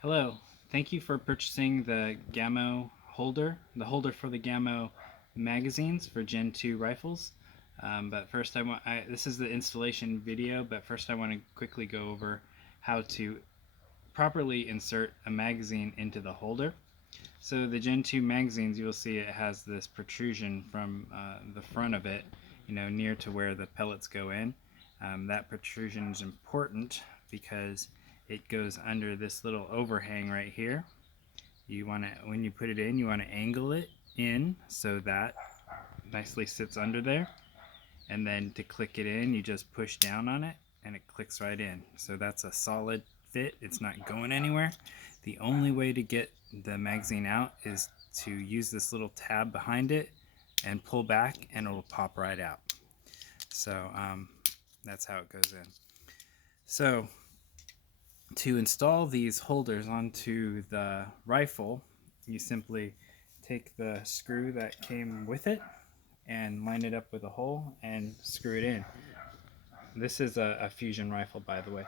Hello, thank you for purchasing the Gamo holder, the holder for the Gamo magazines for Gen 2 rifles. But first this is the installation video, but first I want to quickly go over how to properly insert a magazine into the holder. So the Gen 2 magazines, you will see it has this protrusion from the front of it, near to where the pellets go in. That protrusion is important because it goes under this little overhang right here. You want to, when you put it in, you want to angle it in so that nicely sits under there. And then to click it in, you just push down on it and it clicks right in. So that's a solid fit. It's not going anywhere. The only way to get the magazine out is to use this little tab behind it and pull back and it'll pop right out. So that's how it goes in. So to install these holders onto the rifle, you simply take the screw that came with it and line it up with a hole and screw it in. This is a fusion rifle, by the way.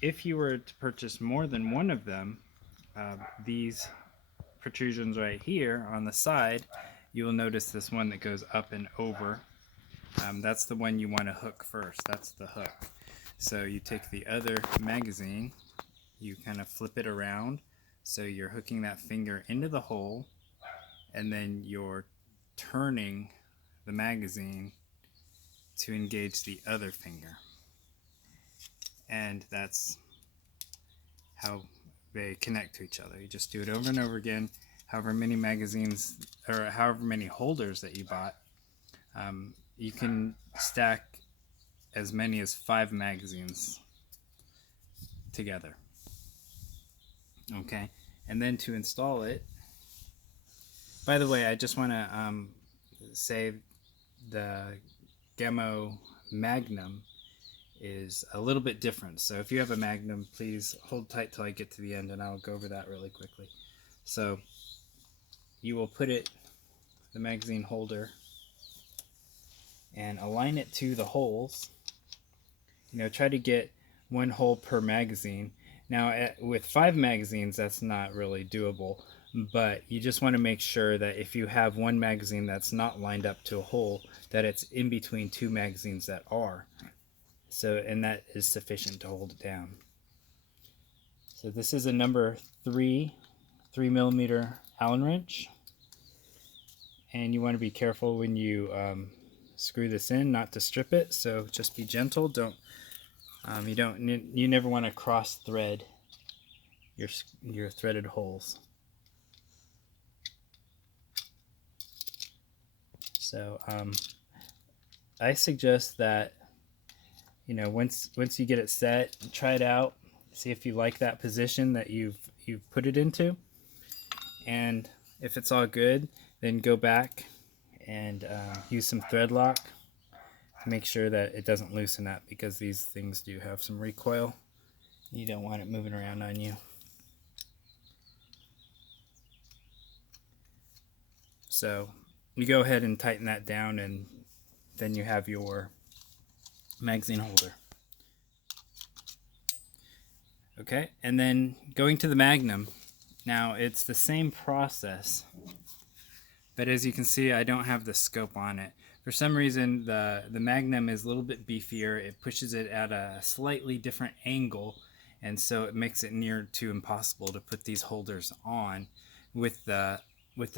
If you were to purchase more than one of them, these protrusions right here on the side, you will notice this one that goes up and over. That's the one you want to hook first. That's the hook. So you take the other magazine, you kind of flip it around so you're hooking that finger into the hole, and then you're turning the magazine to engage the other finger. And that's how they connect to each other. You just do it over and over again. However many magazines or however many holders that you bought, you can stack as many as 5 magazines together. Okay, and then to install it, by the way, I just want to say the Gamo Magnum is a little bit different. So if you have a Magnum, please hold tight till I get to the end and I'll go over that really quickly. So you will put the magazine holder, and align it to the holes. Try to get one hole per magazine. Now with 5 magazines, that's not really doable, but you just want to make sure that if you have one magazine that's not lined up to a hole, that it's in between 2 magazines that are. So, and that is sufficient to hold it down. So this is a number 3mm Allen wrench, and you want to be careful when you screw this in, not to strip it. So just be gentle. You never want to cross thread your threaded holes. So I suggest that once you get it set, try it out, see if you like that position that you've put it into, and if it's all good, then go back and use some thread lock to make sure that it doesn't loosen up, because these things do have some recoil. You don't want it moving around on you. So you go ahead and tighten that down, and then you have your magazine holder. Okay, and then going to the Magnum. Now it's the same process, but as you can see, I don't have the scope on it. For some reason, the Magnum is a little bit beefier. It pushes it at a slightly different angle, and so it makes it near to impossible to put these holders on with the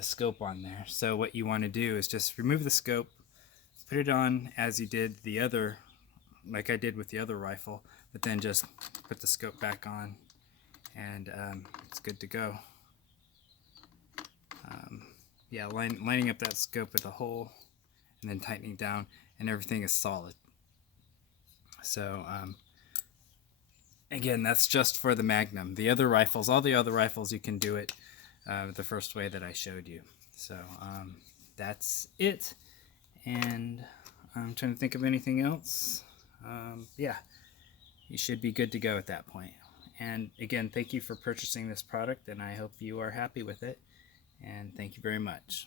scope on there. So what you want to do is just remove the scope, put it on as you did the other, like I did with the other rifle, but then just put the scope back on, and it's good to go. Yeah, lining up that scope with a hole and then tightening down, and everything is solid. So again, that's just for the Magnum. The other rifles, all the other rifles, you can do it the first way that I showed you. So that's it, and I'm trying to think of anything else. Yeah, you should be good to go at that point. And again, thank you for purchasing this product, and I hope you are happy with it, and thank you very much.